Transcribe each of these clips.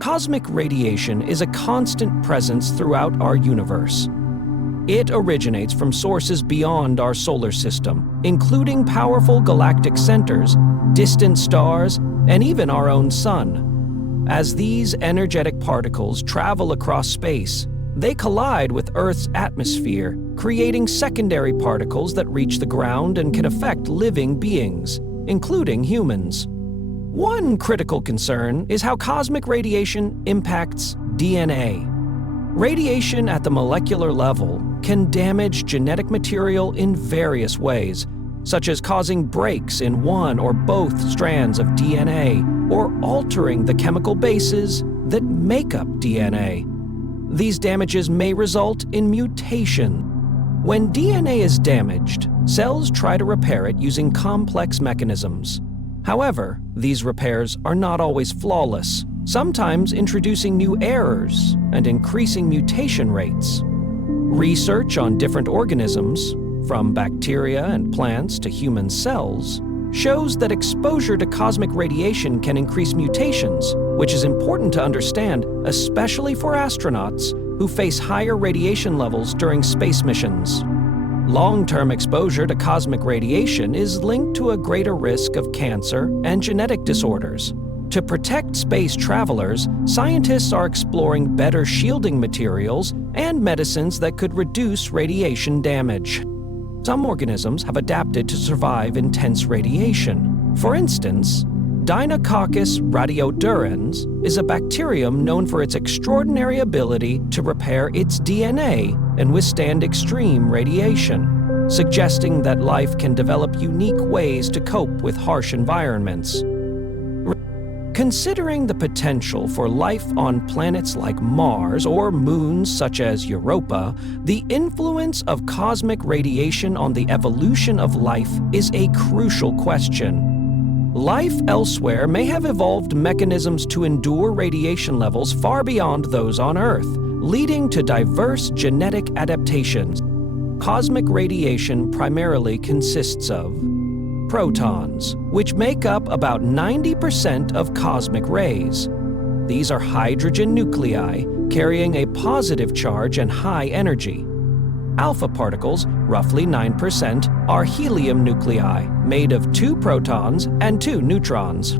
Cosmic radiation is a constant presence throughout our universe. It originates from sources beyond our solar system, including powerful galactic centers, distant stars, and even our own sun. As these energetic particles travel across space, they collide with Earth's atmosphere, creating secondary particles that reach the ground and can affect living beings, including humans. One critical concern is how cosmic radiation impacts DNA. Radiation at the molecular level can damage genetic material in various ways, such as causing breaks in one or both strands of DNA or altering the chemical bases that make up DNA. These damages may result in mutation. When DNA is damaged, cells try to repair it using complex mechanisms. However, these repairs are not always flawless, sometimes introducing new errors and increasing mutation rates. Research on different organisms, from bacteria and plants to human cells, shows that exposure to cosmic radiation can increase mutations, which is important to understand, especially for astronauts who face higher radiation levels during space missions. Long-term exposure to cosmic radiation is linked to a greater risk of cancer and genetic disorders. To protect space travelers, scientists are exploring better shielding materials and medicines that could reduce radiation damage. Some organisms have adapted to survive intense radiation. For instance, Deinococcus radiodurans is a bacterium known for its extraordinary ability to repair its DNA and withstand extreme radiation, suggesting that life can develop unique ways to cope with harsh environments. Considering the potential for life on planets like Mars or moons such as Europa, the influence of cosmic radiation on the evolution of life is a crucial question. Life elsewhere may have evolved mechanisms to endure radiation levels far beyond those on Earth, leading to diverse genetic adaptations. Cosmic radiation primarily consists of protons, which make up about 90% of cosmic rays. These are hydrogen nuclei carrying a positive charge and high energy. Alpha particles, roughly 9%, are helium nuclei made of 2 protons and 2 neutrons.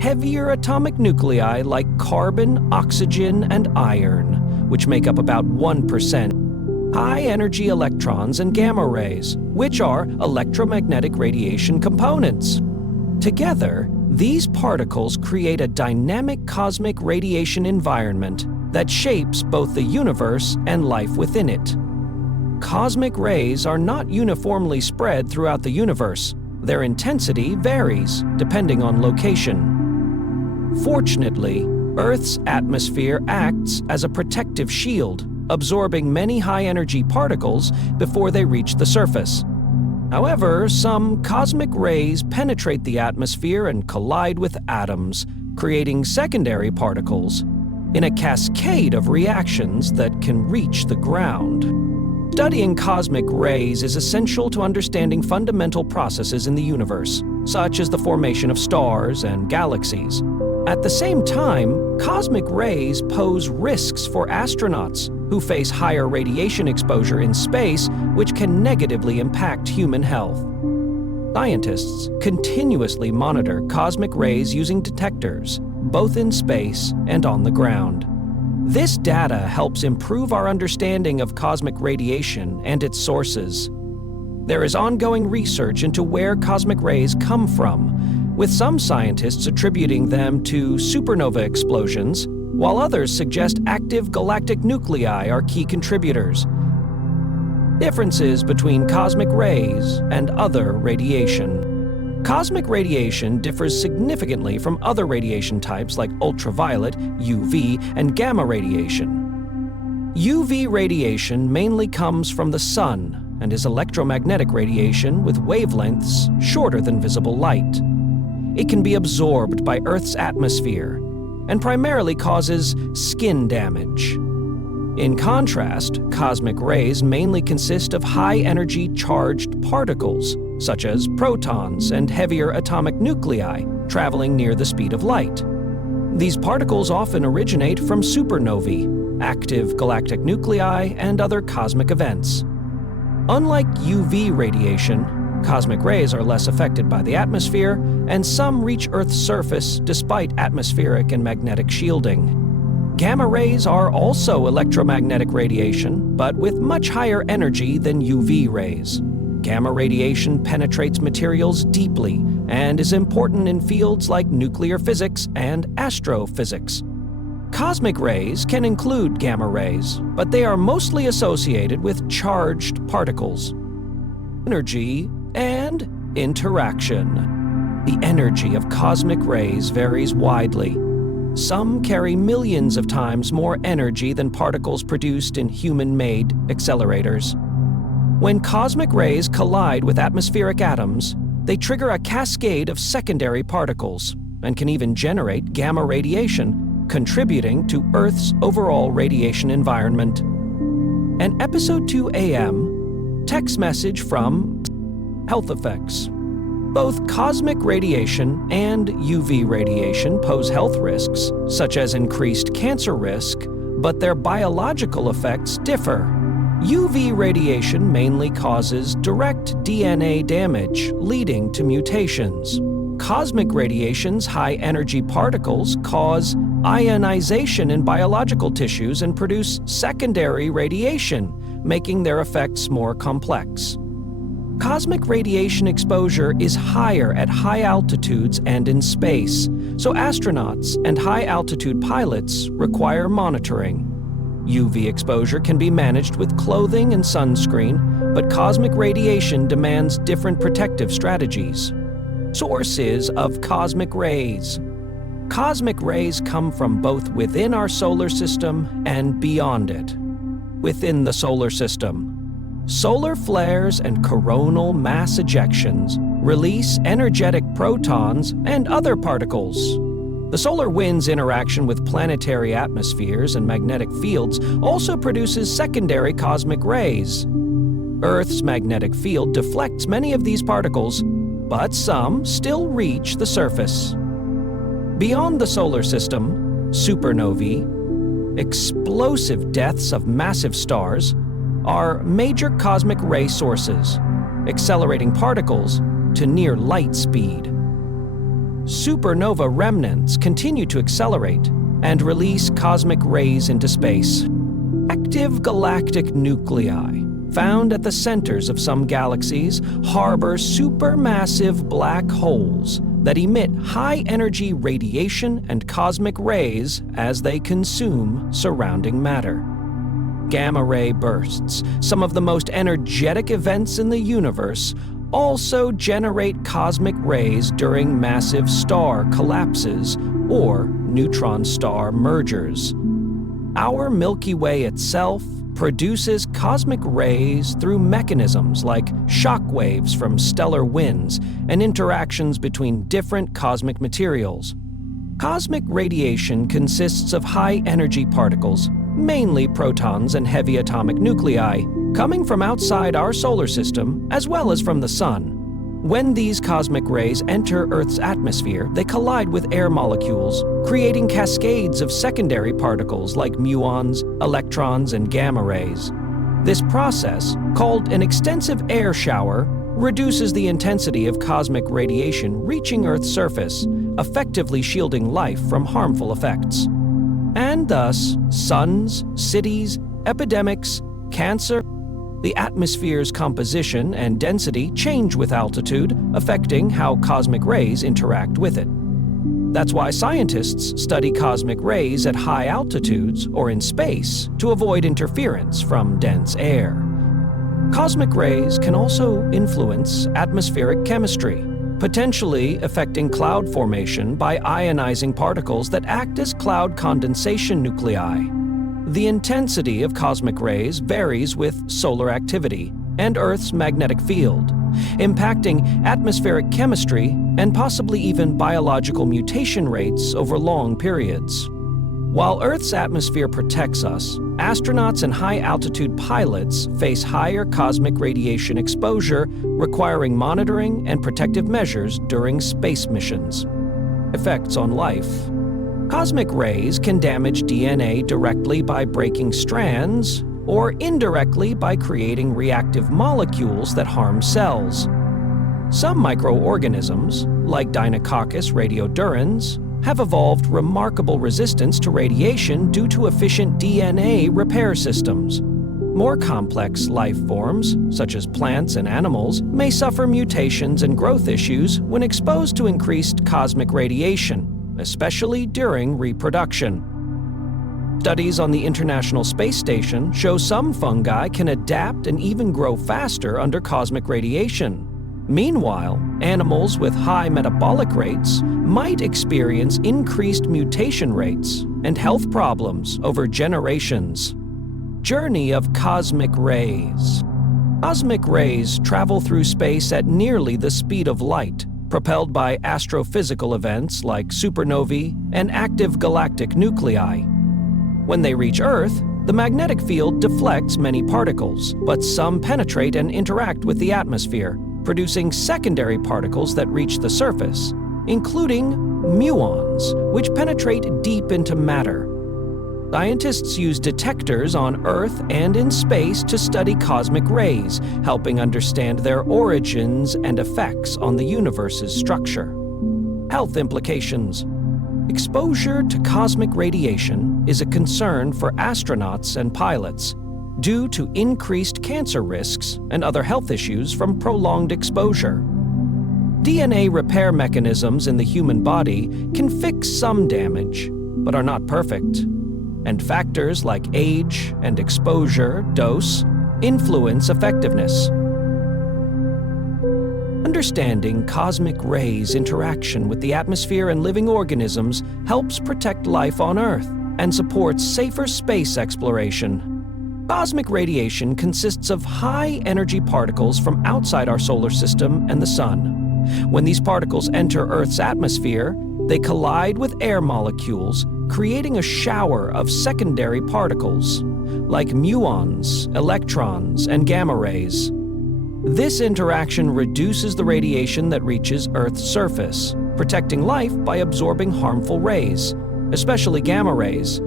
Heavier atomic nuclei like carbon, oxygen, and iron, which make up about 1%. High-energy electrons and gamma rays, which are electromagnetic radiation components. Together, these particles create a dynamic cosmic radiation environment that shapes both the universe and life within it. Cosmic rays are not uniformly spread throughout the universe. Their intensity varies depending on location. Fortunately, Earth's atmosphere acts as a protective shield, absorbing many high-energy particles before they reach the surface. However, some cosmic rays penetrate the atmosphere and collide with atoms, creating secondary particles in a cascade of reactions that can reach the ground. Studying cosmic rays is essential to understanding fundamental processes in the universe, such as the formation of stars and galaxies. At the same time, cosmic rays pose risks for astronauts who face higher radiation exposure in space, which can negatively impact human health. Scientists continuously monitor cosmic rays using detectors, both in space and on the ground. This data helps improve our understanding of cosmic radiation and its sources. There is ongoing research into where cosmic rays come from, with some scientists attributing them to supernova explosions, while others suggest active galactic nuclei are key contributors. Differences between cosmic rays and other radiation. Cosmic radiation differs significantly from other radiation types like ultraviolet, UV, and gamma radiation. UV radiation mainly comes from the sun and is electromagnetic radiation with wavelengths shorter than visible light. It can be absorbed by Earth's atmosphere and primarily causes skin damage. In contrast, cosmic rays mainly consist of high-energy charged particles, such as protons and heavier atomic nuclei, traveling near the speed of light. These particles often originate from supernovae, active galactic nuclei, and other cosmic events. Unlike UV radiation, cosmic rays are less affected by the atmosphere, and some reach Earth's surface despite atmospheric and magnetic shielding. Gamma rays are also electromagnetic radiation, but with much higher energy than UV rays. Gamma radiation penetrates materials deeply and is important in fields like nuclear physics and astrophysics. Cosmic rays can include gamma rays, but they are mostly associated with charged particles, energy, and interaction. The energy of cosmic rays varies widely. Some carry millions of times more energy than particles produced in human-made accelerators. When cosmic rays collide with atmospheric atoms, they trigger a cascade of secondary particles and can even generate gamma radiation, contributing to Earth's overall radiation environment. An Episode 2 AM text message from Health Effects. Both cosmic radiation and UV radiation pose health risks, such as increased cancer risk, but their biological effects differ. UV radiation mainly causes direct DNA damage, leading to mutations. Cosmic radiation's high-energy particles cause ionization in biological tissues and produce secondary radiation, making their effects more complex. Cosmic radiation exposure is higher at high altitudes and in space, so astronauts and high-altitude pilots require monitoring. UV exposure can be managed with clothing and sunscreen, but cosmic radiation demands different protective strategies. Sources of cosmic rays. Cosmic rays come from both within our solar system and beyond it. Within the solar system, solar flares and coronal mass ejections release energetic protons and other particles. The solar wind's interaction with planetary atmospheres and magnetic fields also produces secondary cosmic rays. Earth's magnetic field deflects many of these particles, but some still reach the surface. Beyond the solar system, supernovae, explosive deaths of massive stars, are major cosmic ray sources, accelerating particles to near light speed. Supernova remnants continue to accelerate and release cosmic rays into space. Active galactic nuclei, found at the centers of some galaxies, harbor supermassive black holes that emit high-energy radiation and cosmic rays as they consume surrounding matter. Gamma ray bursts, some of the most energetic events in the universe, also generate cosmic rays during massive star collapses or neutron star mergers. Our Milky Way itself produces cosmic rays through mechanisms like shock waves from stellar winds and interactions between different cosmic materials. Cosmic radiation consists of high-energy particles, mainly protons and heavy atomic nuclei, coming from outside our solar system as well as from the Sun. When these cosmic rays enter Earth's atmosphere, they collide with air molecules, creating cascades of secondary particles like muons, electrons, and gamma rays. This process, called an extensive air shower, reduces the intensity of cosmic radiation reaching Earth's surface, effectively shielding life from harmful effects. And thus, suns, cities, epidemics, cancer, the atmosphere's composition and density change with altitude, affecting how cosmic rays interact with it. That's why scientists study cosmic rays at high altitudes or in space to avoid interference from dense air. Cosmic rays can also influence atmospheric chemistry, potentially affecting cloud formation by ionizing particles that act as cloud condensation nuclei. The intensity of cosmic rays varies with solar activity and Earth's magnetic field, impacting atmospheric chemistry and possibly even biological mutation rates over long periods. While Earth's atmosphere protects us, astronauts and high-altitude pilots face higher cosmic radiation exposure, requiring monitoring and protective measures during space missions. Effects on life. Cosmic rays can damage DNA directly by breaking strands, or indirectly by creating reactive molecules that harm cells. Some microorganisms, like Deinococcus radiodurans, have evolved remarkable resistance to radiation due to efficient DNA repair systems. More complex life forms, such as plants and animals, may suffer mutations and growth issues when exposed to increased cosmic radiation, especially during reproduction. Studies on the International Space Station show some fungi can adapt and even grow faster under cosmic radiation. Meanwhile, animals with high metabolic rates might experience increased mutation rates and health problems over generations. Journey of cosmic rays. Cosmic rays travel through space at nearly the speed of light, propelled by astrophysical events like supernovae and active galactic nuclei. When they reach Earth, the magnetic field deflects many particles, but some penetrate and interact with the atmosphere, producing secondary particles that reach the surface, including muons, which penetrate deep into matter. Scientists use detectors on Earth and in space to study cosmic rays, helping understand their origins and effects on the universe's structure. Health implications. Exposure to cosmic radiation is a concern for astronauts and pilots due to increased cancer risks and other health issues from prolonged exposure. DNA repair mechanisms in the human body can fix some damage, but are not perfect. And factors like age and exposure, dose, influence effectiveness. Understanding cosmic rays' interaction with the atmosphere and living organisms helps protect life on Earth and supports safer space exploration. Cosmic radiation consists of high-energy particles from outside our solar system and the Sun. When these particles enter Earth's atmosphere, they collide with air molecules, creating a shower of secondary particles, like muons, electrons, and gamma rays. This interaction reduces the radiation that reaches Earth's surface, protecting life by absorbing harmful rays, especially gamma rays.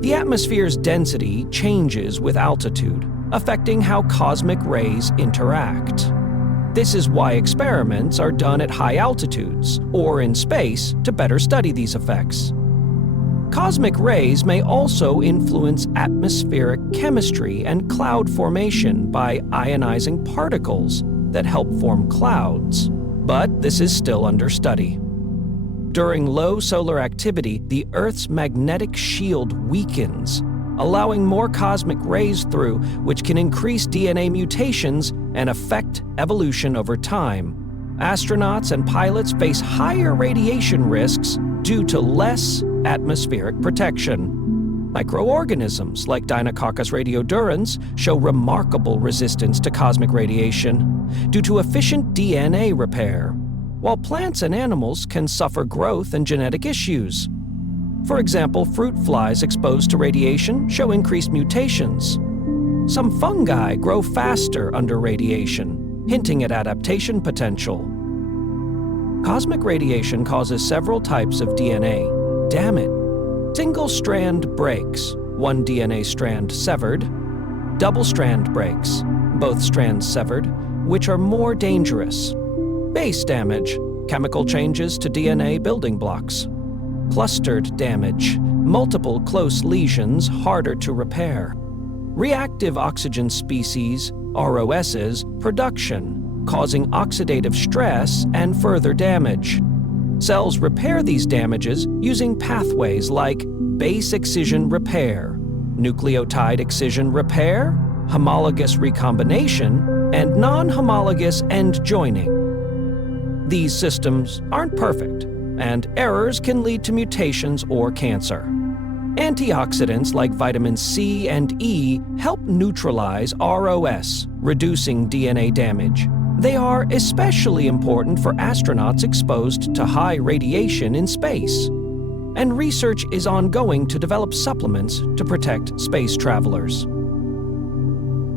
The atmosphere's density changes with altitude, affecting how cosmic rays interact. This is why experiments are done at high altitudes or in space to better study these effects. Cosmic rays may also influence atmospheric chemistry and cloud formation by ionizing particles that help form clouds, but this is still under study. During low solar activity, the Earth's magnetic shield weakens, allowing more cosmic rays through, which can increase DNA mutations and affect evolution over time. Astronauts and pilots face higher radiation risks due to less atmospheric protection. Microorganisms like Deinococcus radiodurans show remarkable resistance to cosmic radiation due to efficient DNA repair, while plants and animals can suffer growth and genetic issues. For example, fruit flies exposed to radiation show increased mutations. Some fungi grow faster under radiation, hinting at adaptation potential. Cosmic radiation causes several types of DNA damage. Single-strand breaks, one DNA strand severed. Double-strand breaks, both strands severed, which are more dangerous. Base damage, chemical changes to DNA building blocks. Clustered damage, multiple close lesions harder to repair. Reactive oxygen species, ROS's, production, causing oxidative stress and further damage. Cells repair these damages using pathways like base excision repair, nucleotide excision repair, homologous recombination, and non-homologous end joining. These systems aren't perfect, and errors can lead to mutations or cancer. Antioxidants like vitamin C and E help neutralize ROS, reducing DNA damage. They are especially important for astronauts exposed to high radiation in space. And research is ongoing to develop supplements to protect space travelers.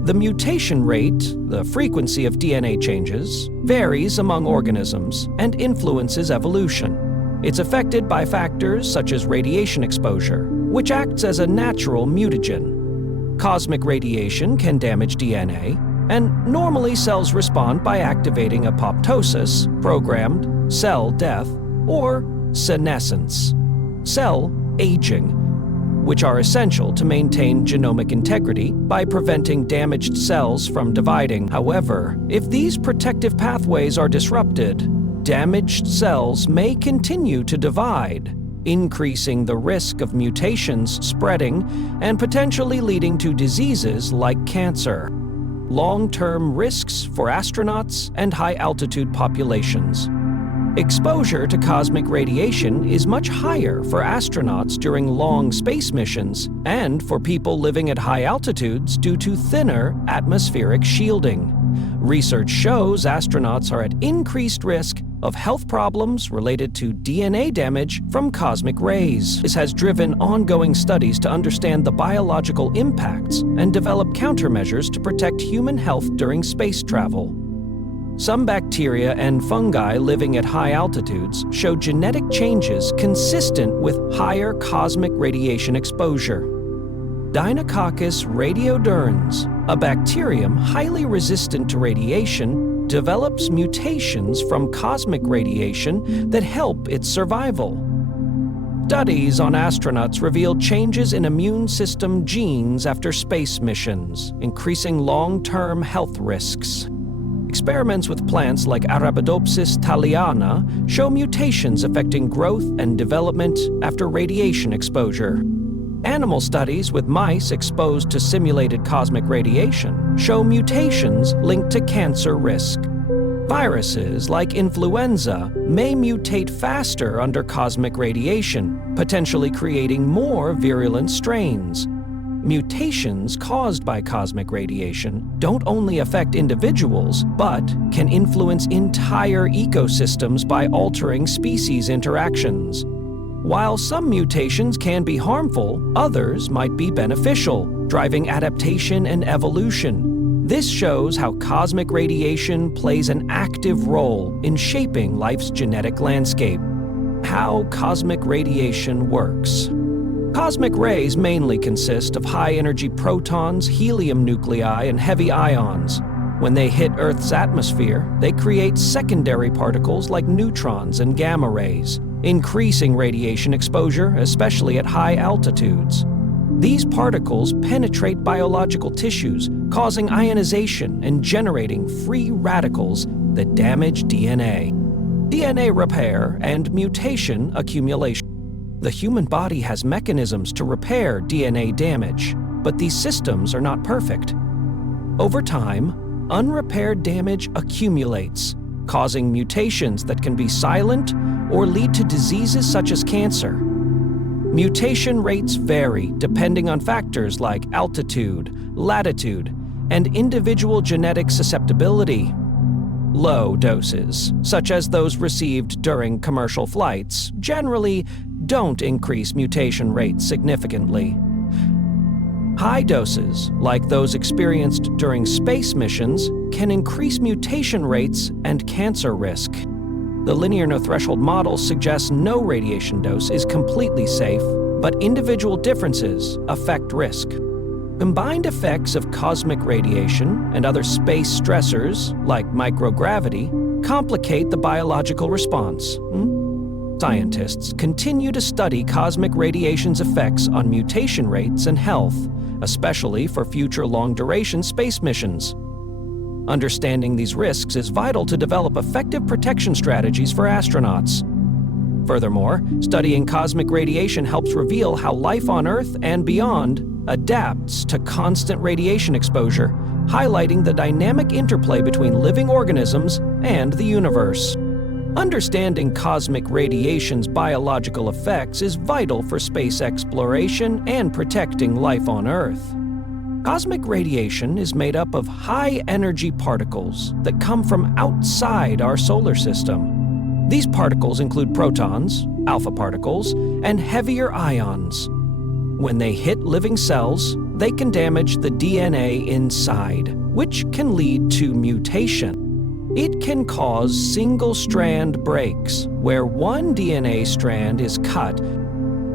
The mutation rate, the frequency of DNA changes, varies among organisms and influences evolution. It's affected by factors such as radiation exposure, which acts as a natural mutagen. Cosmic radiation can damage DNA, and normally cells respond by activating apoptosis, programmed cell death, or senescence, cell aging, which are essential to maintain genomic integrity by preventing damaged cells from dividing. However, if these protective pathways are disrupted, damaged cells may continue to divide, increasing the risk of mutations spreading and potentially leading to diseases like cancer. Long-term risks for astronauts and high-altitude populations. Exposure to cosmic radiation is much higher for astronauts during long space missions and for people living at high altitudes due to thinner atmospheric shielding. Research shows astronauts are at increased risk of health problems related to DNA damage from cosmic rays. This has driven ongoing studies to understand the biological impacts and develop countermeasures to protect human health during space travel. Some bacteria and fungi living at high altitudes show genetic changes consistent with higher cosmic radiation exposure. Deinococcus radiodurans, a bacterium highly resistant to radiation, develops mutations from cosmic radiation that help its survival. Studies on astronauts revealed changes in immune system genes after space missions, increasing long-term health risks. Experiments with plants like Arabidopsis thaliana show mutations affecting growth and development after radiation exposure. Animal studies with mice exposed to simulated cosmic radiation show mutations linked to cancer risk. Viruses like influenza may mutate faster under cosmic radiation, potentially creating more virulent strains. Mutations caused by cosmic radiation don't only affect individuals, but can influence entire ecosystems by altering species interactions. While some mutations can be harmful, others might be beneficial, driving adaptation and evolution. This shows how cosmic radiation plays an active role in shaping life's genetic landscape. How cosmic radiation works. Cosmic rays mainly consist of high-energy protons, helium nuclei, and heavy ions. When they hit Earth's atmosphere, they create secondary particles like neutrons and gamma rays, increasing radiation exposure, especially at high altitudes. These particles penetrate biological tissues, causing ionization and generating free radicals that damage DNA. DNA repair and mutation accumulation. The human body has mechanisms to repair DNA damage, but these systems are not perfect. Over time, unrepaired damage accumulates, causing mutations that can be silent or lead to diseases such as cancer. Mutation rates vary depending on factors like altitude, latitude, and individual genetic susceptibility. Low doses, such as those received during commercial flights, generally don't increase mutation rates significantly. High doses, like those experienced during space missions, can increase mutation rates and cancer risk. The linear no-threshold model suggests no radiation dose is completely safe, but individual differences affect risk. Combined effects of cosmic radiation and other space stressors, like microgravity, complicate the biological response. Scientists continue to study cosmic radiation's effects on mutation rates and health, especially for future long-duration space missions. Understanding these risks is vital to develop effective protection strategies for astronauts. Furthermore, studying cosmic radiation helps reveal how life on Earth and beyond adapts to constant radiation exposure, highlighting the dynamic interplay between living organisms and the universe. Understanding cosmic radiation's biological effects is vital for space exploration and protecting life on Earth. Cosmic radiation is made up of high-energy particles that come from outside our solar system. These particles include protons, alpha particles, and heavier ions. When they hit living cells, they can damage the DNA inside, which can lead to mutation. It can cause single-strand breaks, where one DNA strand is cut.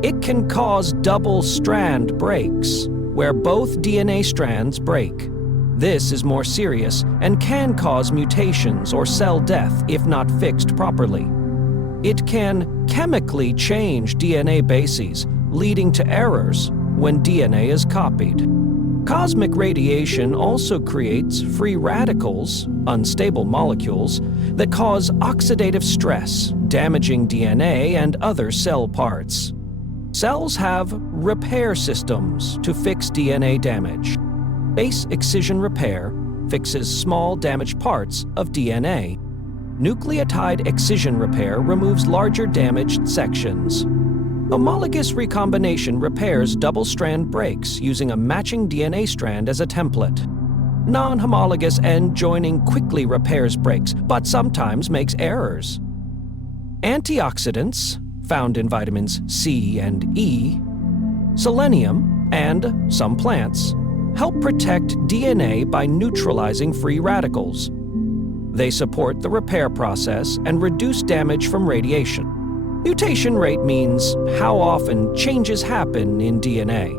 It can cause double-strand breaks, where both DNA strands break. This is more serious and can cause mutations or cell death if not fixed properly. It can chemically change DNA bases, leading to errors when DNA is copied. Cosmic radiation also creates free radicals, unstable molecules, that cause oxidative stress, damaging DNA and other cell parts. Cells have repair systems to fix DNA damage. Base excision repair fixes small damaged parts of DNA. Nucleotide excision repair removes larger damaged sections. Homologous recombination repairs double-strand breaks using a matching DNA strand as a template. Non-homologous end joining quickly repairs breaks, but sometimes makes errors. Antioxidants, found in vitamins C and E, selenium, and some plants, help protect DNA by neutralizing free radicals. They support the repair process and reduce damage from radiation. Mutation rate means how often changes happen in DNA.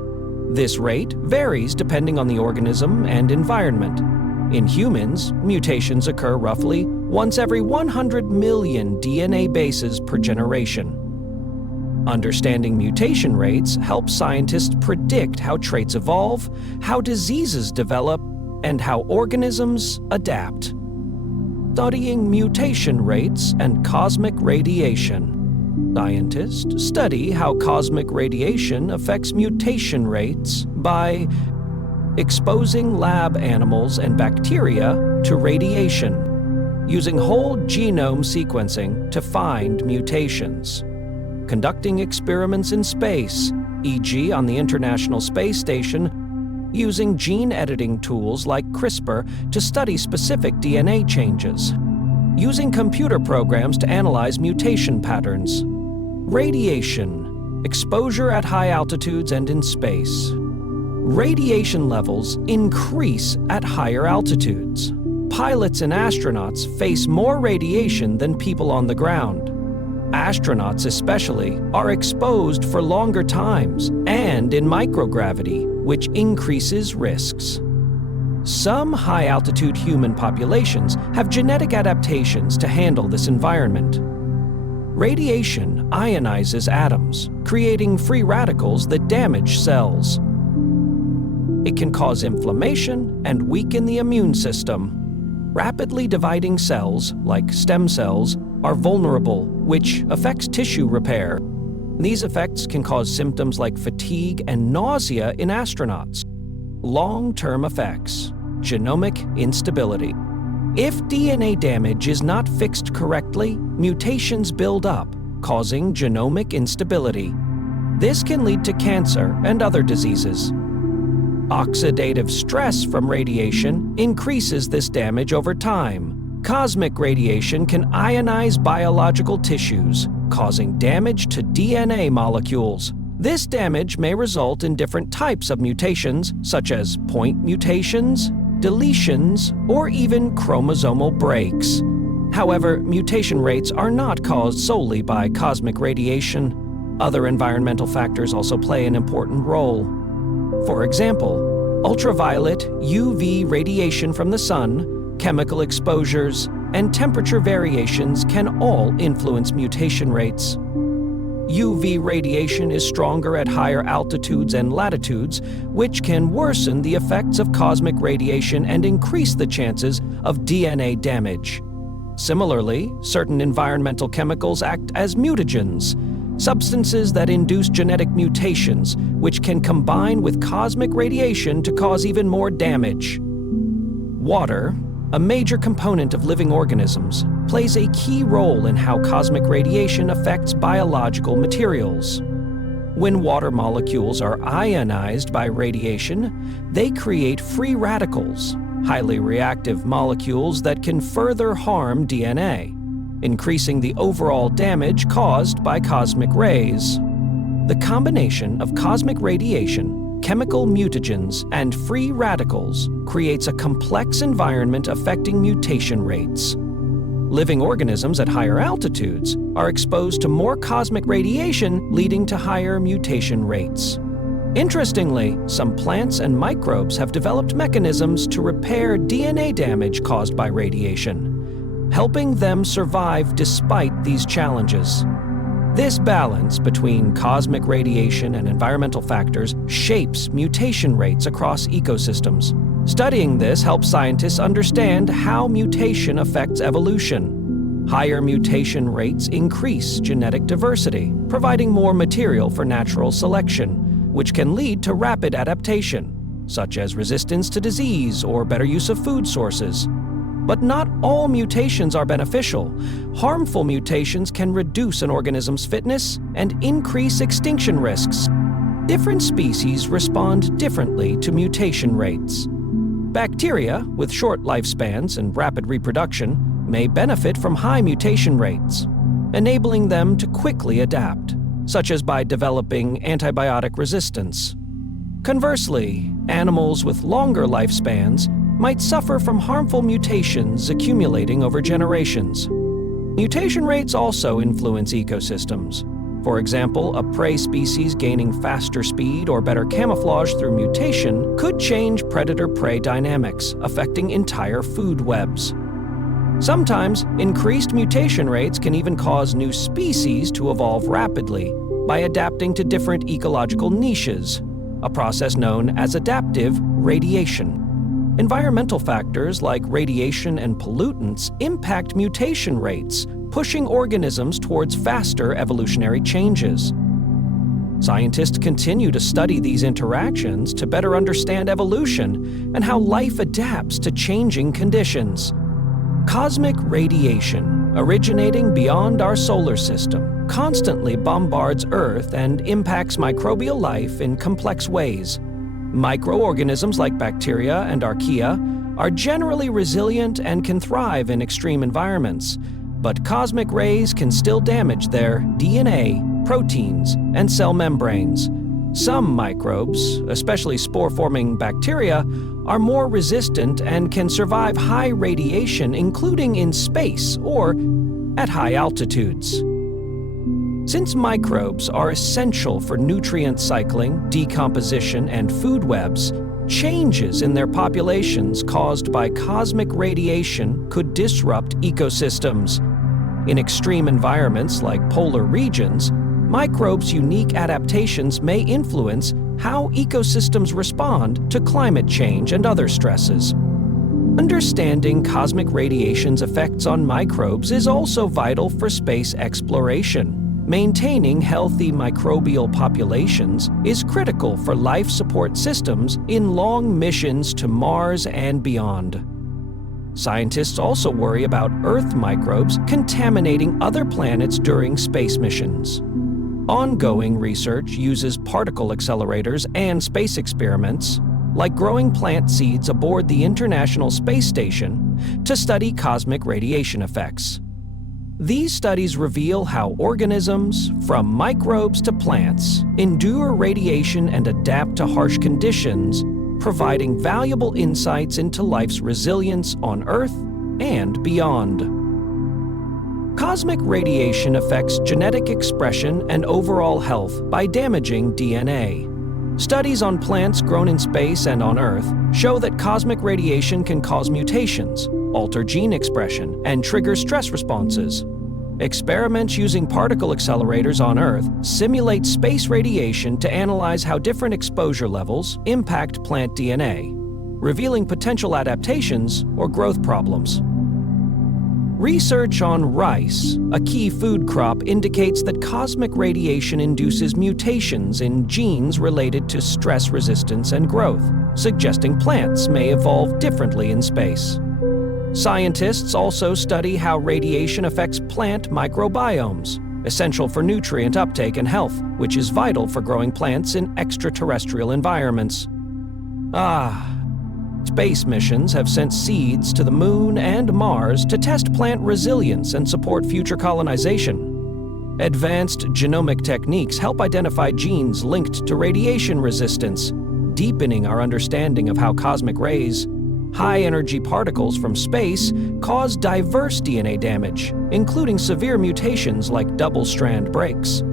This rate varies depending on the organism and environment. In humans, mutations occur roughly once every 100 million DNA bases per generation. Understanding mutation rates helps scientists predict how traits evolve, how diseases develop, and how organisms adapt. Studying mutation rates and cosmic radiation. Scientists study how cosmic radiation affects mutation rates by exposing lab animals and bacteria to radiation, using whole genome sequencing to find mutations, conducting experiments in space, e.g. on the International Space Station, using gene editing tools like CRISPR to study specific DNA changes, using computer programs to analyze mutation patterns. Radiation, exposure at high altitudes and in space. Radiation levels increase at higher altitudes. Pilots and astronauts face more radiation than people on the ground. Astronauts especially are exposed for longer times and in microgravity, which increases risks. Some high-altitude human populations have genetic adaptations to handle this environment. Radiation ionizes atoms, creating free radicals that damage cells. It can cause inflammation and weaken the immune system. Rapidly dividing cells, like stem cells, are vulnerable, which affects tissue repair. These effects can cause symptoms like fatigue and nausea in astronauts. Long-term effects: genomic instability. If DNA damage is not fixed correctly, mutations build up, causing genomic instability. This can lead to cancer and other diseases. Oxidative stress from radiation increases this damage over time. Cosmic radiation can ionize biological tissues, causing damage to DNA molecules. This damage may result in different types of mutations, such as point mutations, deletions, or even chromosomal breaks. However, mutation rates are not caused solely by cosmic radiation. Other environmental factors also play an important role. For example, ultraviolet UV radiation from the sun, chemical exposures, and temperature variations can all influence mutation rates. UV radiation is stronger at higher altitudes and latitudes, which can worsen the effects of cosmic radiation and increase the chances of DNA damage. Similarly, certain environmental chemicals act as mutagens, substances that induce genetic mutations, which can combine with cosmic radiation to cause even more damage. Water, a major component of living organisms, plays a key role in how cosmic radiation affects biological materials. When water molecules are ionized by radiation, they create free radicals, highly reactive molecules that can further harm DNA, increasing the overall damage caused by cosmic rays. The combination of cosmic radiation, chemical mutagens, and free radicals creates a complex environment affecting mutation rates. Living organisms at higher altitudes are exposed to more cosmic radiation, leading to higher mutation rates. Interestingly, some plants and microbes have developed mechanisms to repair DNA damage caused by radiation, helping them survive despite these challenges. This balance between cosmic radiation and environmental factors shapes mutation rates across ecosystems. Studying this helps scientists understand how mutation affects evolution. Higher mutation rates increase genetic diversity, providing more material for natural selection, which can lead to rapid adaptation, such as resistance to disease or better use of food sources. But not all mutations are beneficial. Harmful mutations can reduce an organism's fitness and increase extinction risks. Different species respond differently to mutation rates. Bacteria, with short lifespans and rapid reproduction, may benefit from high mutation rates, enabling them to quickly adapt, such as by developing antibiotic resistance. Conversely, animals with longer lifespans might suffer from harmful mutations accumulating over generations. Mutation rates also influence ecosystems. For example, a prey species gaining faster speed or better camouflage through mutation could change predator-prey dynamics, affecting entire food webs. Sometimes, increased mutation rates can even cause new species to evolve rapidly by adapting to different ecological niches, a process known as adaptive radiation. Environmental factors like radiation and pollutants impact mutation rates, pushing organisms towards faster evolutionary changes. Scientists continue to study these interactions to better understand evolution and how life adapts to changing conditions. Cosmic radiation, originating beyond our solar system, constantly bombards Earth and impacts microbial life in complex ways. Microorganisms like bacteria and archaea are generally resilient and can thrive in extreme environments, but cosmic rays can still damage their DNA, proteins, and cell membranes. Some microbes, especially spore-forming bacteria, are more resistant and can survive high radiation, including in space or at high altitudes. Since microbes are essential for nutrient cycling, decomposition, and food webs, changes in their populations caused by cosmic radiation could disrupt ecosystems. In extreme environments like polar regions, microbes' unique adaptations may influence how ecosystems respond to climate change and other stresses. Understanding cosmic radiation's effects on microbes is also vital for space exploration. Maintaining healthy microbial populations is critical for life support systems in long missions to Mars and beyond. Scientists also worry about Earth microbes contaminating other planets during space missions. Ongoing research uses particle accelerators and space experiments, like growing plant seeds aboard the International Space Station, to study cosmic radiation effects. These studies reveal how organisms, from microbes to plants, endure radiation and adapt to harsh conditions, providing valuable insights into life's resilience on Earth and beyond. Cosmic radiation affects genetic expression and overall health by damaging DNA. Studies on plants grown in space and on Earth show that cosmic radiation can cause mutations, alter gene expression, and trigger stress responses. Experiments using particle accelerators on Earth simulate space radiation to analyze how different exposure levels impact plant DNA, revealing potential adaptations or growth problems. Research on rice, a key food crop, indicates that cosmic radiation induces mutations in genes related to stress resistance and growth, suggesting plants may evolve differently in space. Scientists also study how radiation affects plant microbiomes, essential for nutrient uptake and health, which is vital for growing plants in extraterrestrial environments. Space missions have sent seeds to the Moon and Mars to test plant resilience and support future colonization. Advanced genomic techniques help identify genes linked to radiation resistance, deepening our understanding of how cosmic rays High-energy particles from space cause diverse DNA damage, including severe mutations like double-strand breaks.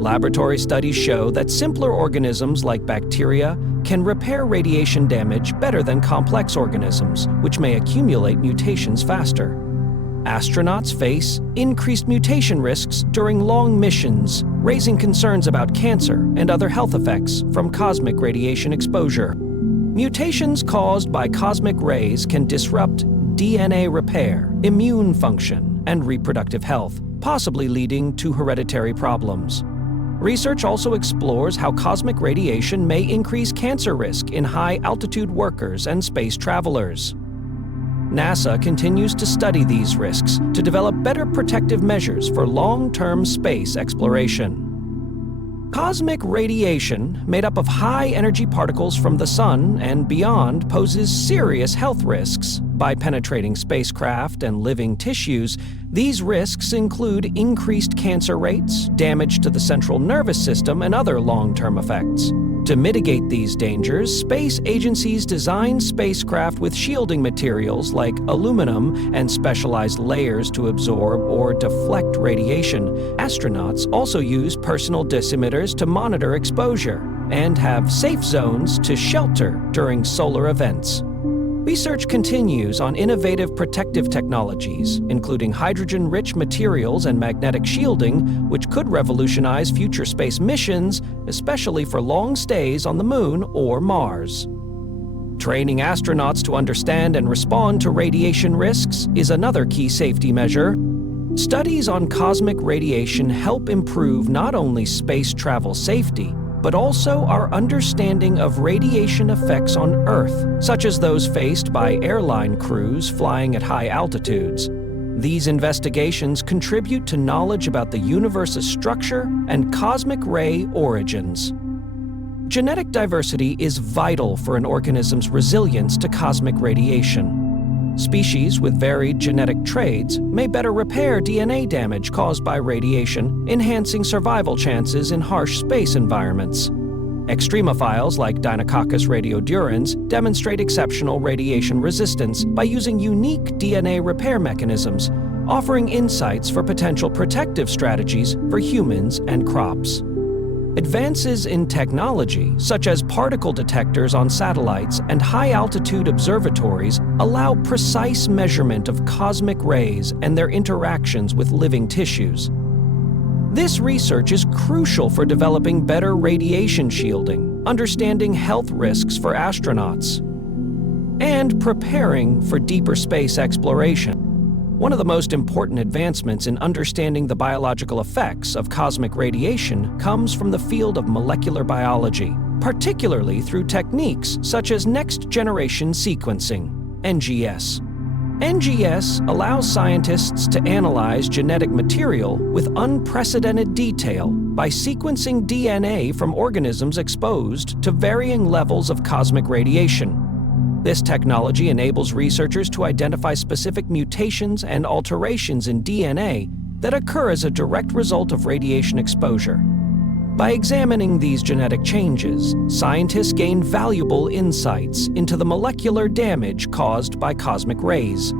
Laboratory studies show that simpler organisms like bacteria can repair radiation damage better than complex organisms, which may accumulate mutations faster. Astronauts face increased mutation risks during long missions, raising concerns about cancer and other health effects from cosmic radiation exposure. Mutations caused by cosmic rays can disrupt DNA repair, immune function, and reproductive health, possibly leading to hereditary problems. Research also explores how cosmic radiation may increase cancer risk in high-altitude workers and space travelers. NASA continues to study these risks to develop better protective measures for long-term space exploration. Cosmic radiation, made up of high-energy particles from the Sun and beyond, poses serious health risks. By penetrating spacecraft and living tissues, these risks include increased cancer rates, damage to the central nervous system, and other long-term effects. To mitigate these dangers, space agencies design spacecraft with shielding materials like aluminum and specialized layers to absorb or deflect radiation. Astronauts also use personal dosimeters to monitor exposure and have safe zones to shelter during solar events. Research continues on innovative protective technologies, including hydrogen-rich materials and magnetic shielding, which could revolutionize future space missions, especially for long stays on the Moon or Mars. Training astronauts to understand and respond to radiation risks is another key safety measure. Studies on cosmic radiation help improve not only space travel safety, but also our understanding of radiation effects on Earth, such as those faced by airline crews flying at high altitudes. These investigations contribute to knowledge about the universe's structure and cosmic ray origins. Genetic diversity is vital for an organism's resilience to cosmic radiation. Species with varied genetic traits may better repair DNA damage caused by radiation, enhancing survival chances in harsh space environments. Extremophiles like Deinococcus radiodurans demonstrate exceptional radiation resistance by using unique DNA repair mechanisms, offering insights for potential protective strategies for humans and crops. Advances in technology, such as particle detectors on satellites and high-altitude observatories, allow precise measurement of cosmic rays and their interactions with living tissues. This research is crucial for developing better radiation shielding, understanding health risks for astronauts, and preparing for deeper space exploration. One of the most important advancements in understanding the biological effects of cosmic radiation comes from the field of molecular biology, particularly through techniques such as next-generation sequencing, NGS. NGS allows scientists to analyze genetic material with unprecedented detail by sequencing DNA from organisms exposed to varying levels of cosmic radiation. This technology enables researchers to identify specific mutations and alterations in DNA that occur as a direct result of radiation exposure. By examining these genetic changes, scientists gain valuable insights into the molecular damage caused by cosmic rays.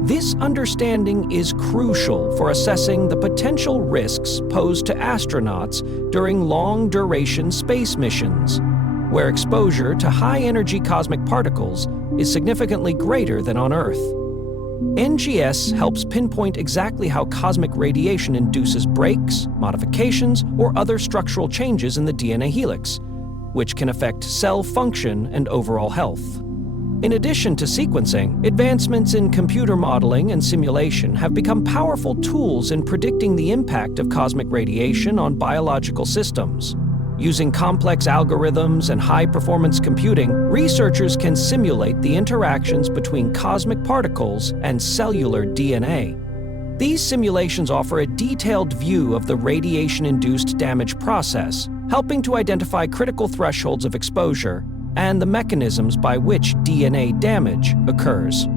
This understanding is crucial for assessing the potential risks posed to astronauts during long-duration space missions, where exposure to high-energy cosmic particles is significantly greater than on Earth. NGS helps pinpoint exactly how cosmic radiation induces breaks, modifications, or other structural changes in the DNA helix, which can affect cell function and overall health. In addition to sequencing, advancements in computer modeling and simulation have become powerful tools in predicting the impact of cosmic radiation on biological systems. Using complex algorithms and high-performance computing, researchers can simulate the interactions between cosmic particles and cellular DNA. These simulations offer a detailed view of the radiation-induced damage process, helping to identify critical thresholds of exposure and the mechanisms by which DNA damage occurs.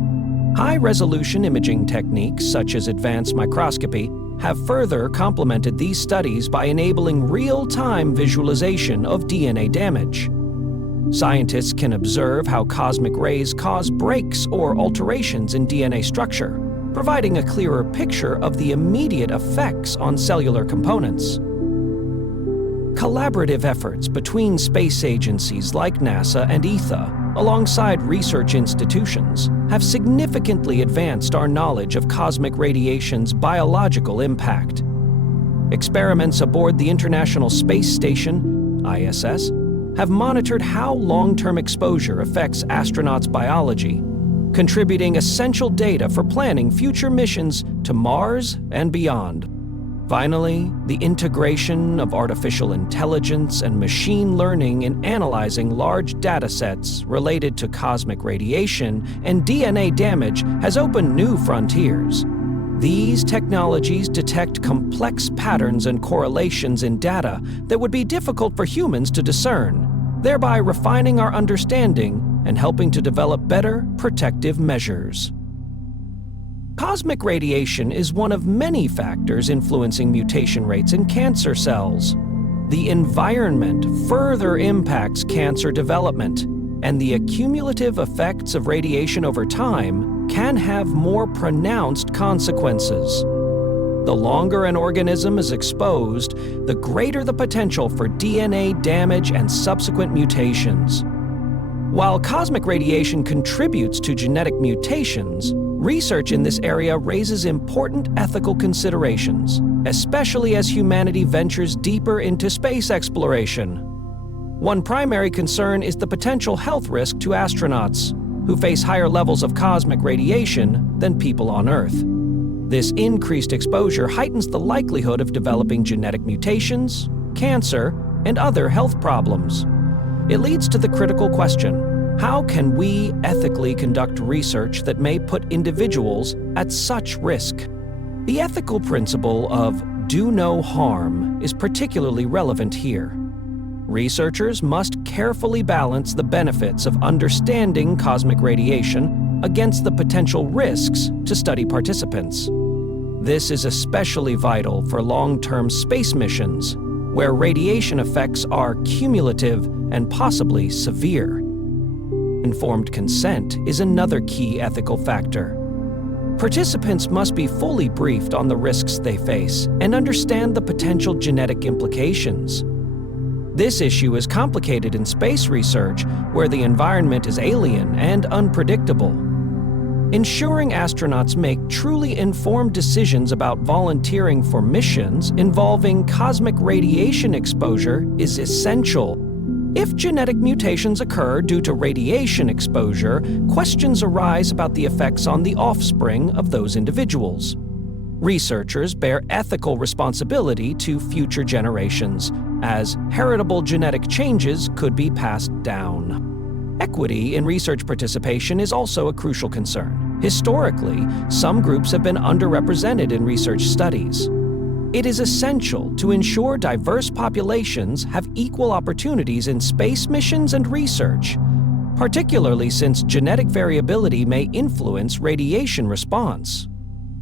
High-resolution imaging techniques, such as advanced microscopy, have further complemented these studies by enabling real-time visualization of DNA damage. Scientists can observe how cosmic rays cause breaks or alterations in DNA structure, providing a clearer picture of the immediate effects on cellular components. Collaborative efforts between space agencies like NASA and ETHA, alongside research institutions, have significantly advanced our knowledge of cosmic radiation's biological impact. Experiments aboard the International Space Station, ISS, have monitored how long-term exposure affects astronauts' biology, contributing essential data for planning future missions to Mars and beyond. Finally, the integration of artificial intelligence and machine learning in analyzing large datasets related to cosmic radiation and DNA damage has opened new frontiers. These technologies detect complex patterns and correlations in data that would be difficult for humans to discern, thereby refining our understanding and helping to develop better protective measures. Cosmic radiation is one of many factors influencing mutation rates in cancer cells. The environment further impacts cancer development, and the accumulative effects of radiation over time can have more pronounced consequences. The longer an organism is exposed, the greater the potential for DNA damage and subsequent mutations. While cosmic radiation contributes to genetic mutations, research in this area raises important ethical considerations, especially as humanity ventures deeper into space exploration. One primary concern is the potential health risk to astronauts, who face higher levels of cosmic radiation than people on Earth. This increased exposure heightens the likelihood of developing genetic mutations, cancer, and other health problems. It leads to the critical question: how can we ethically conduct research that may put individuals at such risk? The ethical principle of do no harm is particularly relevant here. Researchers must carefully balance the benefits of understanding cosmic radiation against the potential risks to study participants. This is especially vital for long-term space missions, where radiation effects are cumulative and possibly severe. Informed consent is another key ethical factor. Participants must be fully briefed on the risks they face and understand the potential genetic implications. This issue is complicated in space research, where the environment is alien and unpredictable. Ensuring astronauts make truly informed decisions about volunteering for missions involving cosmic radiation exposure is essential. If genetic mutations occur due to radiation exposure, questions arise about the effects on the offspring of those individuals. Researchers bear ethical responsibility to future generations, as heritable genetic changes could be passed down. Equity in research participation is also a crucial concern. Historically, some groups have been underrepresented in research studies. It is essential to ensure diverse populations have equal opportunities in space missions and research, particularly since genetic variability may influence radiation response.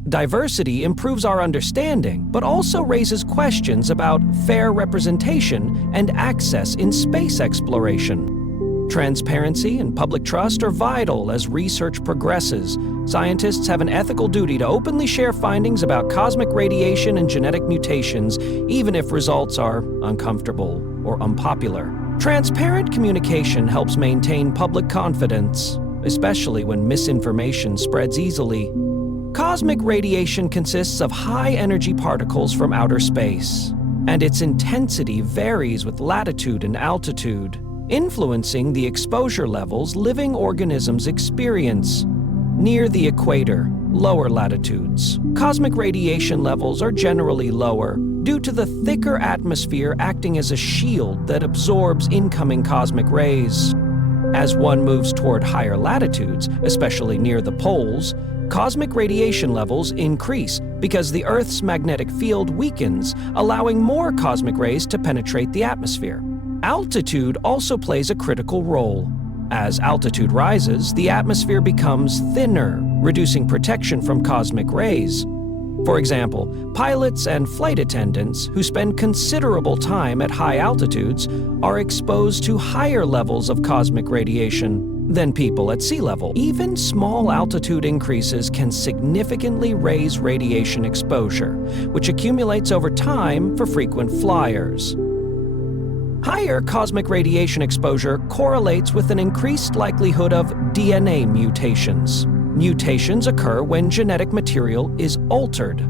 Diversity improves our understanding, but also raises questions about fair representation and access in space exploration. Transparency and public trust are vital as research progresses. Scientists have an ethical duty to openly share findings about cosmic radiation and genetic mutations, even if results are uncomfortable or unpopular. Transparent communication helps maintain public confidence, especially when misinformation spreads easily. Cosmic radiation consists of high-energy particles from outer space, and its intensity varies with latitude and altitude, influencing the exposure levels living organisms experience. Near the equator, lower latitudes, cosmic radiation levels are generally lower due to the thicker atmosphere acting as a shield that absorbs incoming cosmic rays. As one moves toward higher latitudes, especially near the poles, cosmic radiation levels increase because the Earth's magnetic field weakens, allowing more cosmic rays to penetrate the atmosphere. Altitude also plays a critical role. As altitude rises, the atmosphere becomes thinner, reducing protection from cosmic rays. For example, pilots and flight attendants who spend considerable time at high altitudes are exposed to higher levels of cosmic radiation than people at sea level. Even small altitude increases can significantly raise radiation exposure, which accumulates over time for frequent flyers. Higher cosmic radiation exposure correlates with an increased likelihood of DNA mutations. Mutations occur when genetic material is altered.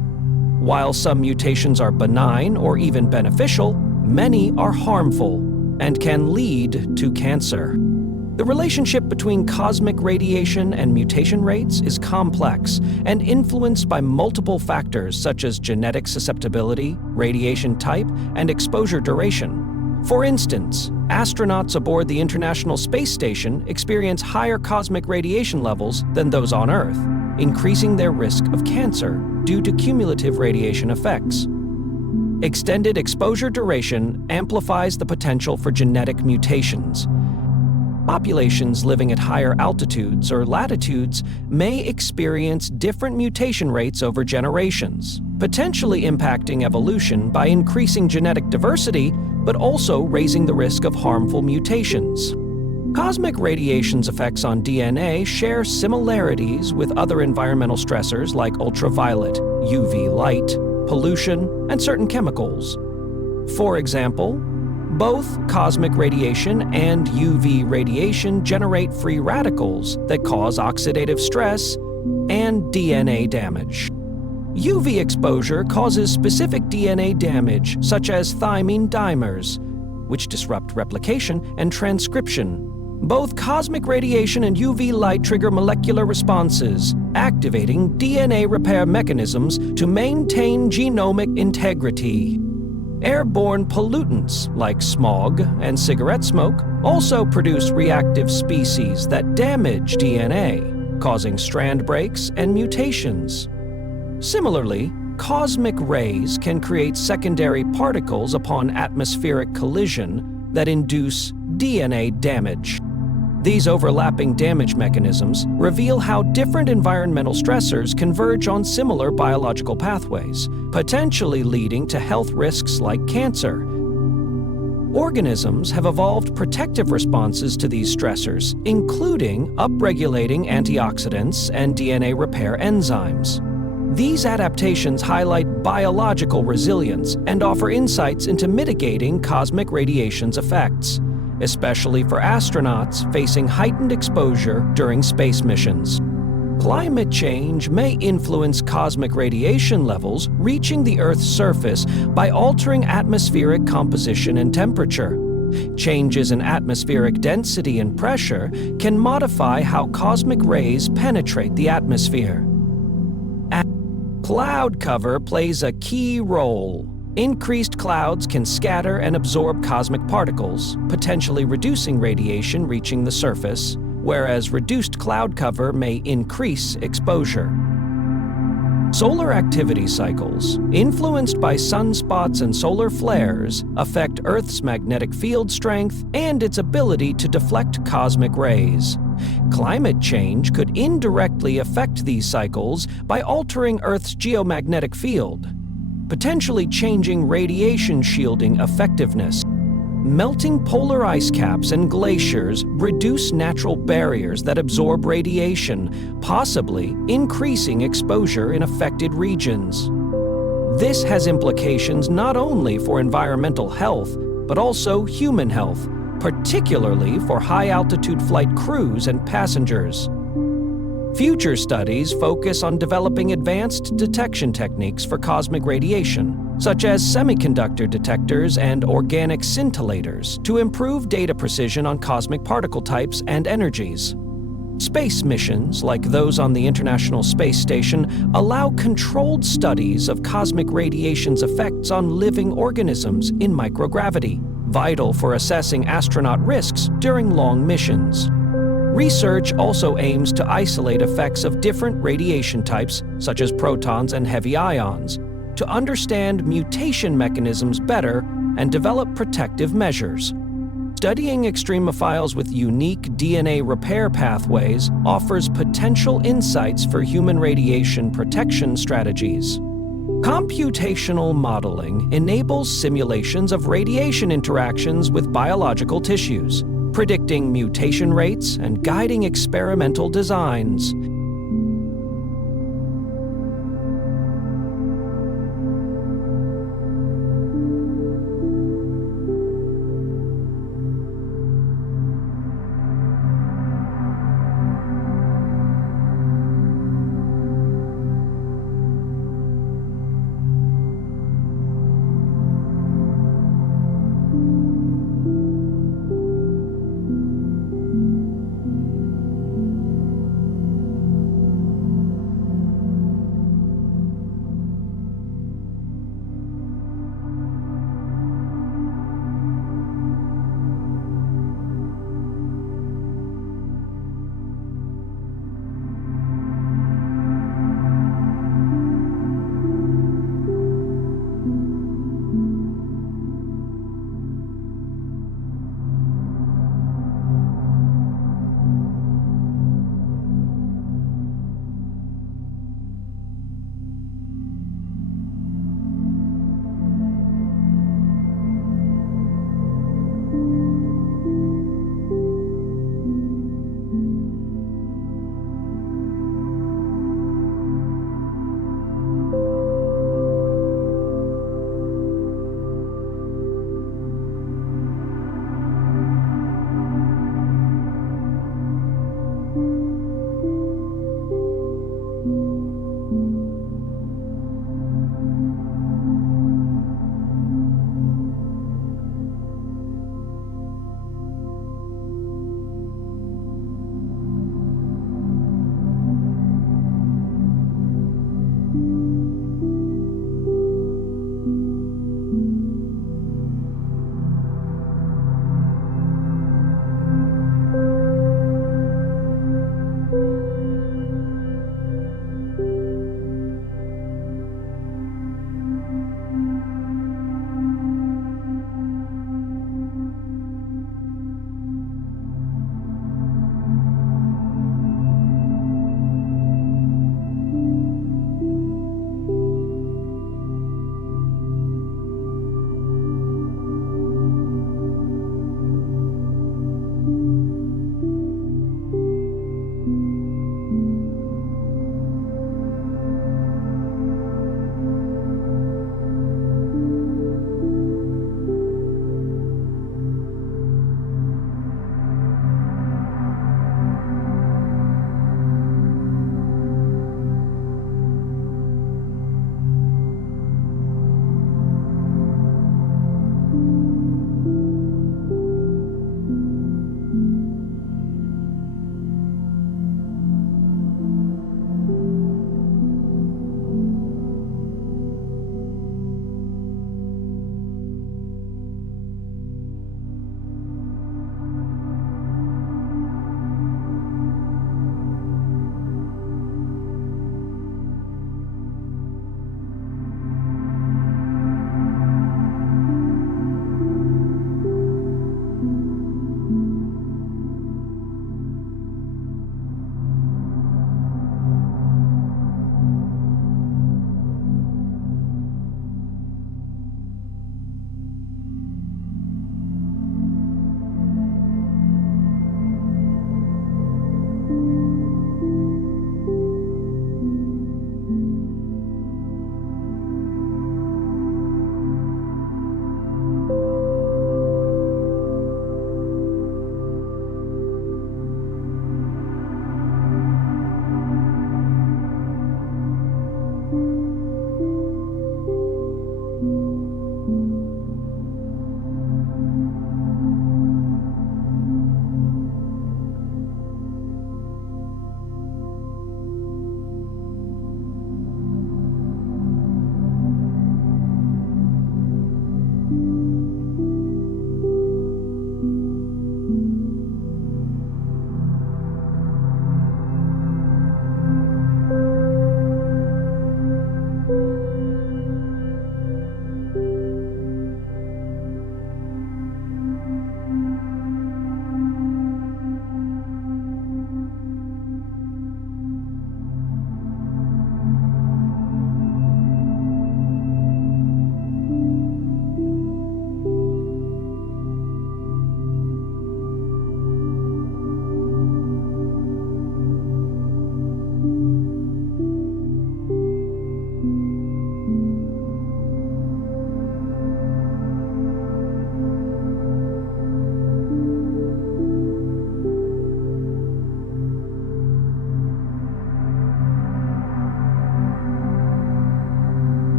While some mutations are benign or even beneficial, many are harmful and can lead to cancer. The relationship between cosmic radiation and mutation rates is complex and influenced by multiple factors such as genetic susceptibility, radiation type, and exposure duration. For instance, astronauts aboard the International Space Station experience higher cosmic radiation levels than those on Earth, increasing their risk of cancer due to cumulative radiation effects. Extended exposure duration amplifies the potential for genetic mutations. Populations living at higher altitudes or latitudes may experience different mutation rates over generations, potentially impacting evolution by increasing genetic diversity, but also raising the risk of harmful mutations. Cosmic radiation's effects on DNA share similarities with other environmental stressors like ultraviolet, UV light, pollution, and certain chemicals. For example, both cosmic radiation and UV radiation generate free radicals that cause oxidative stress and DNA damage. UV exposure causes specific DNA damage, such as thymine dimers, which disrupt replication and transcription. Both cosmic radiation and UV light trigger molecular responses, activating DNA repair mechanisms to maintain genomic integrity. Airborne pollutants, like smog and cigarette smoke, also produce reactive species that damage DNA, causing strand breaks and mutations. Similarly, cosmic rays can create secondary particles upon atmospheric collision that induce DNA damage. These overlapping damage mechanisms reveal how different environmental stressors converge on similar biological pathways, potentially leading to health risks like cancer. Organisms have evolved protective responses to these stressors, including upregulating antioxidants and DNA repair enzymes. These adaptations highlight biological resilience and offer insights into mitigating cosmic radiation's effects, especially for astronauts facing heightened exposure during space missions. Climate change may influence cosmic radiation levels reaching the Earth's surface by altering atmospheric composition and temperature. Changes in atmospheric density and pressure can modify how cosmic rays penetrate the atmosphere. Cloud cover plays a key role. Increased clouds can scatter and absorb cosmic particles, potentially reducing radiation reaching the surface, whereas reduced cloud cover may increase exposure. Solar activity cycles, influenced by sunspots and solar flares, affect Earth's magnetic field strength and its ability to deflect cosmic rays. Climate change could indirectly affect these cycles by altering Earth's geomagnetic field, potentially changing radiation shielding effectiveness. Melting polar ice caps and glaciers reduce natural barriers that absorb radiation, possibly increasing exposure in affected regions. This has implications not only for environmental health, but also human health, particularly for high-altitude flight crews and passengers. Future studies focus on developing advanced detection techniques for cosmic radiation, such as semiconductor detectors and organic scintillators, to improve data precision on cosmic particle types and energies. Space missions, like those on the International Space Station, allow controlled studies of cosmic radiation's effects on living organisms in microgravity, vital for assessing astronaut risks during long missions. Research also aims to isolate effects of different radiation types, such as protons and heavy ions, to understand mutation mechanisms better and develop protective measures. Studying extremophiles with unique DNA repair pathways offers potential insights for human radiation protection strategies. Computational modeling enables simulations of radiation interactions with biological tissues, predicting mutation rates and guiding experimental designs.